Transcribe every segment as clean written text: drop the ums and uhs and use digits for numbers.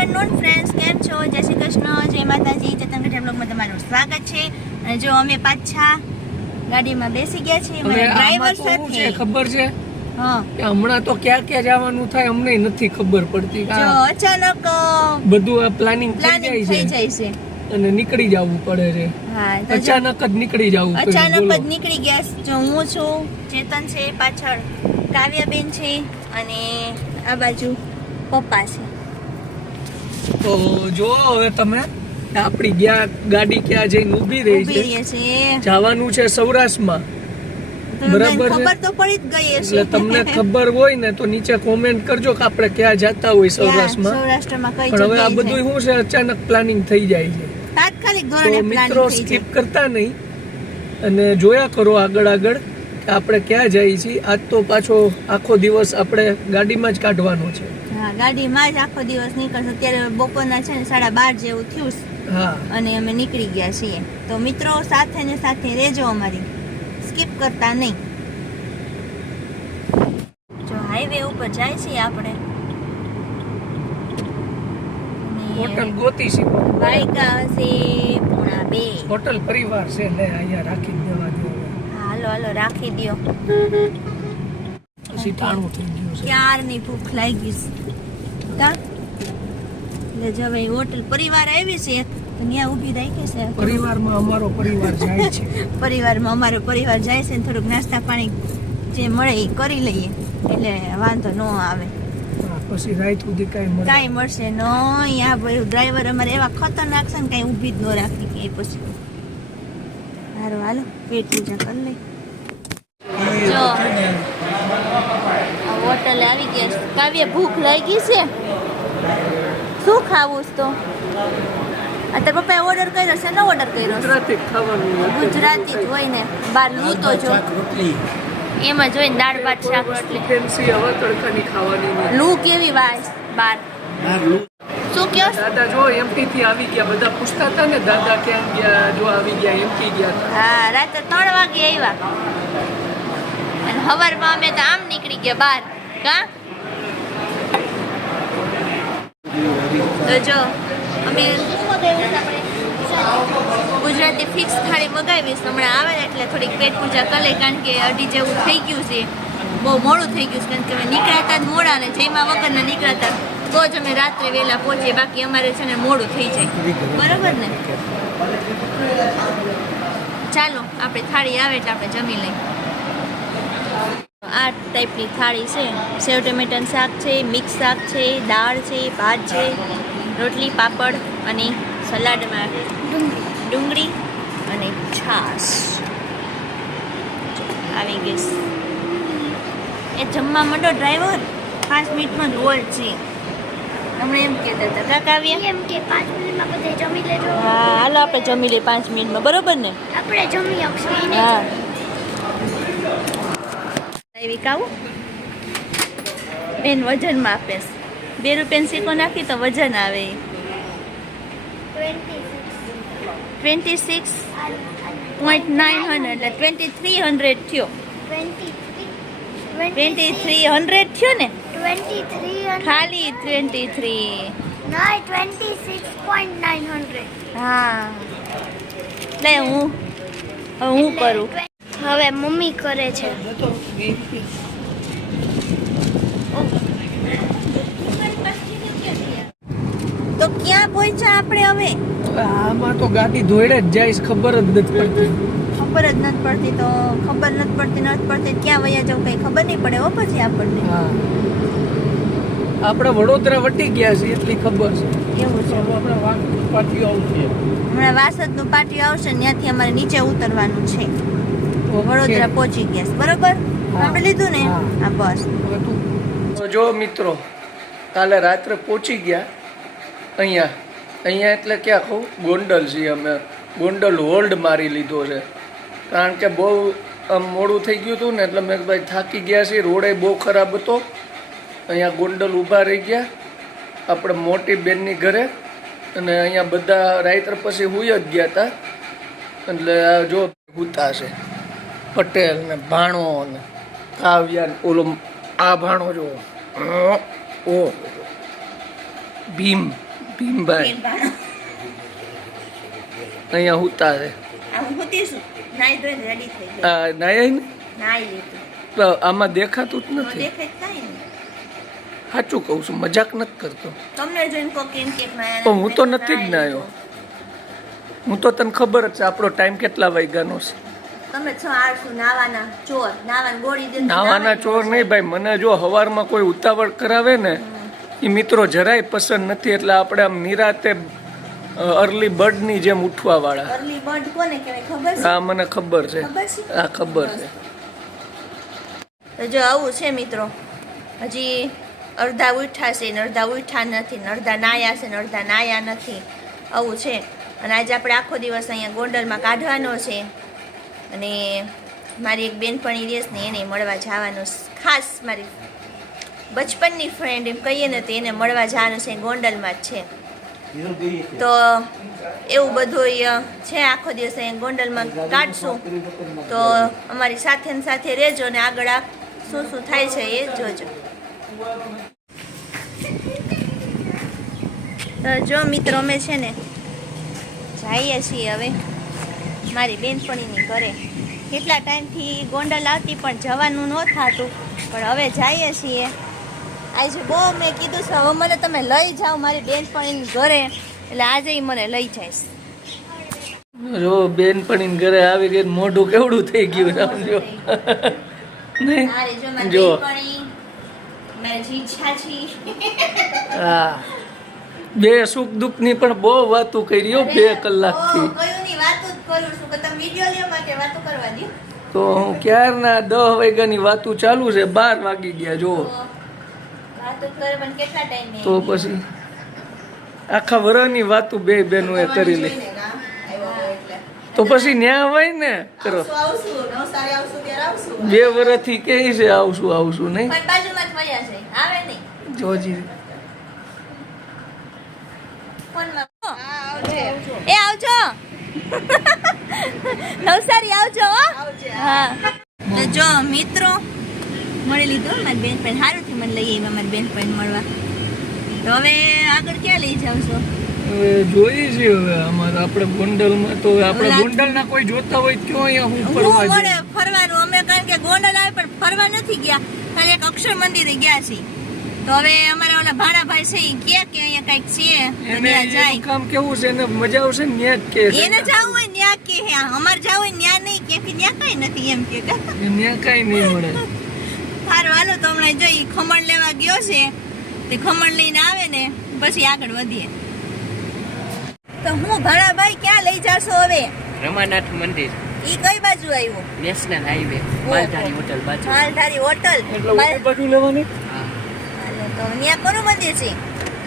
Afternoon friends, કેમ છો? જય શ્રી કૃષ્ણ, જય માતાજી. ચેતન ગઢિયા બ્લોગમાં તમારું સ્વાગત છે. અને જો અમે પાછા ગાડીમાં બેસી ગયા છીએ મારા ડ્રાઈવર સાથે. ખબર છે હા કે હમણાં તો ક્યાં ક્યાં જવાનું થાય અમને નથી ખબર પડતી. જો અચાનક બધું આ પ્લાનિંગ થઈ જાય છે અને નીકળી જવું પડે છે. હા, તો અચાનક જ નીકળી જવું પડે. અચાનક જ નીકળી ગયા. જો હું છું, ચેતન છે, પાછળ કાવ્યાબેન છે અને આ બાજુ પપ્પા છે. તો જો હવે તમે આપણી ગાડી ક્યાં જઈને ઊભી રહી છે. જવાનું છે સૌરાષ્ટ્રમાં. બરાબર છે. ખબર તો પડી જ ગઈ હશે. એટલે તમને ખબર હોય ને તો નીચે કોમેન્ટ કરજો કે આપણે ક્યાં જતા હોય સૌરાષ્ટ્રમાં. સૌરાષ્ટ્રમાં કઈ પણ હવે આ બધું શું છે, અચાનક પ્લાનિંગ થઈ જાય છે. તાત્કાલિક ધોરણે તો મિત્રો સ્કીપ કરતા નહીં અને જોયા કરો આગળ કે આપણે ક્યાં જઈએ છીએ. આજ તો પાછો આખો દિવસ આપણે ગાડીમાં જ કાઢવાનો છે. હા, ગાડીમાં જ આખો દિવસ નીકળશે. અત્યારે બપોરના છે ને 12:30 જેવું થયું. હા, અને અમે નીકળી ગયા છીએ. તો મિત્રો સાથે ને સાથે રહેજો અમારી, સ્કીપ કરતા નહીં. જો હાઈવે ઉપર જાય છે આપણે. હોટલ ગોતી છે. વાયગા છે 1:30. હોટલ પરિવાર છે ને અહીંયા રાખી દેવા દો. હાલો હાલો રાખી દો. પછી ટાણું થઈ ગયું છે. ક્યારની ભૂખ લાગી છે. કા એટલે જો ભાઈ હોટલ પરિવાર આવી છે તો ત્યાં ઊભી રાખી છે. પરિવારમાં અમારો પરિવાર જાય છે. પરિવારમાં અમારો પરિવાર જાય છે ને થોડુંક નાસ્તા પાણી જે મળે એ કરી લઈએ એટલે વાંધો ન આવે. પછી રાત સુધી કાંઈ મળશે ન. અહીંયા ભાઈ ડ્રાઈવર અમારે એવા ખતરનાક છે ને કાંઈ ઊભી જ ન રાખી કે પછી. સારું હાલો પેટ પૂજા કરી લઈ. જો હોટલે આવી ગયા. કાવ્ય ભૂખ લાગી છે. શું ખાવું છે તો? અત્યારે પપ્પાએ ઓર્ડર કર્યો છે ને? ઓર્ડર કર્યો ગુજરાતી ખાવાનું. ગુજરાતી જ હોય ને. બાર લૂ તો જો એમાં જોઈને દાળ ભાત શાક રોટલી. ફેન્સી હવા તડકાની ખાવાની. લૂ કેવી વાય બાર. શું કયો? દાદા જો એમપી થી આવી ગયા. બધા પૂછતા હતા ને દાદા ક્યાં ગયા. જો આવી ગયા, એમપી ગયા હતા. હા, રાતે 3 વાગે આવ્યા અને સવારમાં અમે તો આમ નીકળી ગયા બહાર. કા તો જો અમે ગુજરાતી ફિક્સ થાળી મગાવીશ. હમણાં આવે ને એટલે થોડીક પેટ પૂજા કરી લઈ, કારણ કે અઢી જેવું થઈ ગયું છે. બહુ મોડું થઈ ગયું છે, કારણ કે અમે નીકળ્યા જ મોડા ને જઈમાં વગરના નીકળ્યા તો જ અમે રાત્રે વહેલા પહોંચીએ. બાકી અમારે છે ને મોડું થઈ જાય. બરાબર ને? ચાલો આપણે થાળી આવે એટલે આપણે જમી લઈએ. આ ટાઈપની થાળી છે. સેવ ટમેટાનું શાક છે, મિક્સ શાક છે, દાળ છે, ભાત છે, રોટલી, પાપડ અને સલાડમાં ડુંગળી અને છાશ આવી ગઈ. એ જમવા માંડો ડ્રાઈવર. 5 મિનિટમાં રોલ છે. હમણાં એમ કહેતા હતા કાકા આવ્યા એમ કે 5 મિનિટમાં બધે જમી લેજો. હા હાલો આપણે જમી લઈએ 5 મિનિટમાં. બરોબર ને? આપણે જમી આવશું. હા એવી કાવું બેન વજનમાં આપે. 2 રૂપિયાનો સિક્કો નાખી તો વજન આવે. 26.900 એટલે 2300 થયો. 2300 થયો ને? 2300 ખાલી 23. નહીં, 26.900. હા લે હું કરું. હવે મમ્મી કરે છે. તો ક્યાં પહોંચ્યા આપણે હવે? આમાં તો ગાડી દોડે જ જાય છે. ખબર જ નથી પડતી. ખબર જ નથી પડતી. તો ખબર નથી પડતી ક્યાં વયા જવું કઈ ખબર નહીં પડે. હો પછી આપણને આપણે વડોદરા વટી ગયા છે એટલી ખબર છે. એવું છે. આપણે પાટિયું આવશે. હમણાં વાસદનું પાટિયું આવશે ને ત્યાંથી અમારે નીચે ઉતરવાનું છે. વડોદરા પહોંચી ગયા છે. બરોબર આપણે લીધું ને? હા બસ. તો જો મિત્રો કાલે રાત્રે પહોંચી ગયા અહીંયા એટલે ક્યાં કહું, ગોંડલ છીએ અમે. ગોંડલ હોલ્ડ મારી લીધો છે, કારણ કે બહુ આમ મોડું થઈ ગયું હતું ને એટલે મેં ભાઈ થાકી ગયા છીએ. રોડે બહુ ખરાબ હતો. અહીંયા ગોંડલ ઊભા રહી ગયા આપણે મોટી બેનની ઘરે. અને અહીંયા બધા રાત્રે પછી હુઈ જ ગયા હતા. એટલે જો હુતા છે પટેલ ને ભાણો ને કાવ્યા. ઓલો આ ભાણો જો ઓ ભીમ ભીમભાઈ બેન ભાણો. અહીંયા હુતા છે આ હું હોતીશું. નાઈ ધોઈને રેડી થઈ ગઈ. આ નાયા ને નાઈ લીધું. તો આમાં દેખાતું જ તો નથી. દેખાય જ કાંઈ નહીં. સાચું કહું છું, મજાક નથી કરતો. તમને જોઈને કોક એમ કે નાયા પણ હું તો નથી જ નાયો. હું તો તને ખબર જ છે આપણો ટાઈમ કેટલા વાગ્યાનો છે. તમે છો આળસુ નાવાના ચોર. નાવાની ગોળી દે. નાવાના ચોર નહીં ભાઈ. મને જો હવારમાં કોઈ ઉતાવળ કરાવે ને એ મિત્રો જરાય પસંદ નથી. એટલે આપણે આમ નિરાતે અર્લી બર્ડની જેમ ઉઠવા વાળા. અર્લી બર્ડ કોને કહેવાય ખબર છે? હા મને ખબર છે. ખબર છે? હા ખબર છે. તો જો આવું છે મિત્રો. હજી અડધા ઉઠ્યા છે ને અડધા ઉઠ્યા નથી ને અડધા નાયા છે ને અડધા નાયા નથી. આવું છે. અને આજે આપણે આખો દિવસ અહીંયા ગોંડલમાં કાઢવાનો છે. અને મારી એક બેનપણી રહેશ ને એને મળવા જવાનું ખાસ મારી બચપનની ફ્રેન્ડ એમ કહીએ ને તો એને મળવા જવાનું છે. ગોંડલમાં જ છે. તો એવું બધું છે. આખો દિવસ અહીંયા ગોંડલમાં કાઢશું. તો અમારી સાથે ને સાથે રહેજો ને આગળ શું શું થાય છે એ જોજો. તો જો મિત્રો અમે છે ને જઈએ છીએ હવે મારી બેનપણીની ઘરે. કેટલા ટાઈમથી ગોંડલ આવતી પણ જવાનું ન થતું, પણ હવે જઈએ છીએ. આજે બહુ મેં કીધું છે હવે મને તમે લઈ જાઓ મારી બેનપણીની ઘરે, એટલે આજે ઈ મને લઈ જઈશ. જો બેનપણી ઘરે આવી ગઈ મોઢું કેવડું થઈ ગયું સમજો. નહીં મારી જો મારી જો બેનપણી મારી જીજા છી. હા બે સુખ દુઃખ ની પણ બહુ વાતો કરી હો 2 કલાકથી. કયુંની વાતો જ કરું છું કે તમે વિડિયો લેવા માટે વાતો કરવા દો. તો હું ક્યારના 10 વાગ્યાની વાતો ચાલુ છે, 12 વાગી ગયા જો. વાતો કરે પણ કેટલા ટાઈમ તો પછી આખા વરની વાતો બે બેનો એ કરી લે. તો પછી ન્યા હોય ને કરો. આવશું નવસારી આવશું ત્યારે આવશું. 2 વર્ષથી કહે છે આવશું આવશું નહીં. પણ બાજુમાં જ મળ્યા છે આવે નહીં જોજી ફોનમાં. એ આવજો નવસારી આવજો હો. હા તો જો મિત્રો મળી લીધું મારી બેનપણી. સારું થી મને લઈ આવી મારી બેનપણી મળવા. તો હવે આગળ ક્યાં લઈ જાવ છો? હવે જોઈએ છે. હવે અમારે આપણે ગોંડલમાં તો આપણે ગોંડલના કોઈ જોતા હોય તો અહીંયા હું ફરવા હું મળે જઈએ. ફરવાનું અમે કારણ કે ગોંડલ આવે પણ ફરવા નથી ગયા, ખાલી એક અક્ષર મંદિરે ગયા છીએ. તો હવે અમારા ઓલા ભાણાભાઈ છે ઈ કે અહીંયા કઈક છે તો એને ત્યાં જાય. એનું કામ કેવું છે એને મજા આવશે ને ન્યા જ કે છે. એને જાવું હોય ન્યા કે હે, અમારે જાવું હોય ન્યા નહીં કે ન્યા કઈ નથી એમ કે. ન્યા કાંઈ નહીં મળે. સારું હાલો તો હમણાં જોઈ ખમણ લેવા ગયો છે, તે ખમણ લઈને આવે ને પછી આગળ વધીએ. તો હું ભાણાભાઈ ક્યાં લઈ જાશો હવે? રમાનાથ મંદિર, ઈ કઈ બાજુ આવ્યું? નેશનલ હાઈવે, માલધારી હોટલ બાજુ. માલધારી હોટલ. એટલે ઓલી બાજુ લેવાની. હા, હાલો તો ત્યાં કોનું મંદિર છે?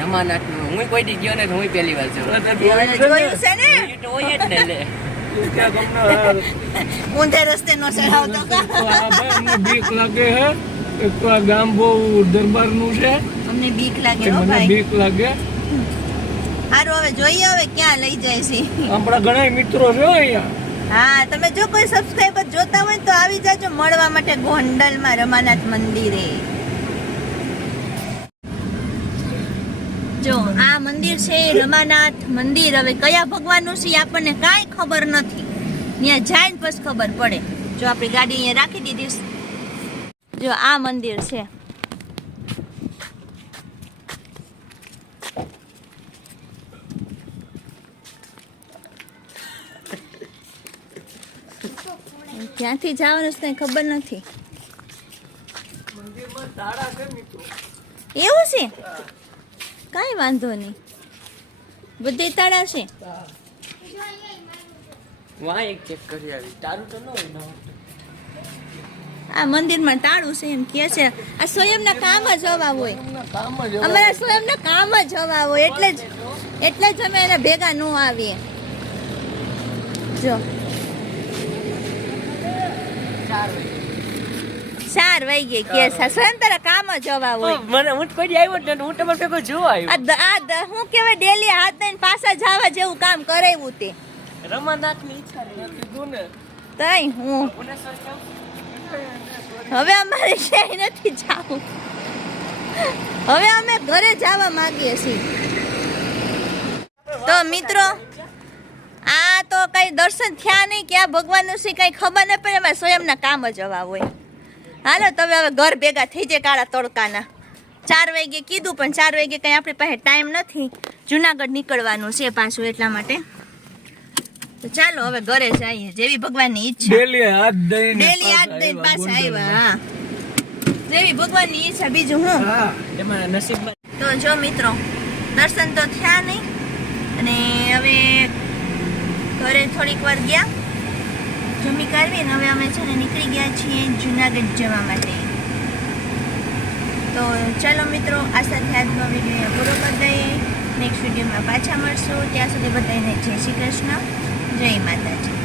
રમાનાથ નું હું કોઈ દી ગયો ને તો હું પહેલી વાર જોઉં. જોયું છે ને? એ તો હોય જ ને લે. ત્યાં તમને ઊંધે રસ્તે નો ચડાવતો કા? આ ભાઈ અમને બીક લાગે હે. એક તો આ ગામ બહુ દરબારનું છે. અમને બીક લાગે કે હો મને ભાઈ. બીક લાગે. હારું હવે જોઈએ હવે ક્યાં લઈ જાય છે. આપણા ઘણા મિત્રો છે અહીંયા. હા તમે જો કોઈ સબસ્ક્રાઇબર જોતા હોય તો આવી જાજો મળવા માટે ગોંડલમાં રમાનાથ મંદિરે. જો આ મંદિર છે રમાનાથ મંદિર. હવે કયા ભગવાનનું છે એ આપણને કાંઈ ખબર નથી, ત્યાં જાય ને પછી ખબર પડે. જો આપણી ગાડી અહીંયા રાખી દીધી છે. જો આ મંદિર છે. ક્યાંથી જવાનું છે ખબર નથી. એવું છે? કાંઈ વાંધો નહીં, બધે તાળા છે. વાહ એક ચેક કરી આવી. તારું તો ન હોય ને. આ મંદિરમાં તાળું છે એમ કે છે. આ સ્વયંના કામ જ હવા હોય, કામ જ અમારા સ્વયંના કામ જ હવા હોય, એટલે જ અમે એને ભેગા ન આવીએ. જો 4 વાગે કે છે સ્વયં તારા કામ જ હવા હોય. મને હું કોઈ દી આવ્યો જ નથી. હું તમારે ભેગો જોવા આવ્યો. હું કેવાય ડેલી હાથ દઈને પાછા જવા જેવું કામ કરાવ્યું તે. રમાનાથ ની ઈચ્છા કીધું ને. તઈ હું હવે અમારે ક્યાંય નથી જાવું. હવે અમે ઘરે જવા માંગીએ છીએ. તો મિત્રો આ તો કઈ દર્શન થયા નહીં કે આ ભગવાનનું છે કઈ ખબર ન પડે. એમાં સ્વયંના કામ જ હવા હોય. હાલો તમે હવે ઘર ભેગા થઈ જાય કાળા તડકાના. 4 વાગે કીધું પણ 4 વાગે કઈ આપણી પાસે ટાઈમ નથી. જુનાગઢ નીકળવાનું છે પાછું એટલા માટે. તો ચાલો હવે ઘરે જઈએ જેવી ભગવાનની ઈચ્છા. ડેલી હાથ દઈને પાછા આવ્યા. હા જેવી ભગવાનની ઈચ્છા બીજું હું. હા એમાં નસીબમાં તો જો મિત્રો દર્શન તો થયા નહીં અને હવે ઘરે થોડીક વાર ગયા જમી કરવી ને હવે અમે છે ને નીકળી ગયા છીએ જુનાગઢ જવા માટે. તો ચાલો મિત્રો આ સાથે આજનો વિડીયો પૂરો કરી દઈએ. નેક્સ્ટ વિડીયોમાં પાછા મળશું. ત્યાં સુધી બધાને જય શ્રી કૃષ્ણ, જય માતાજી.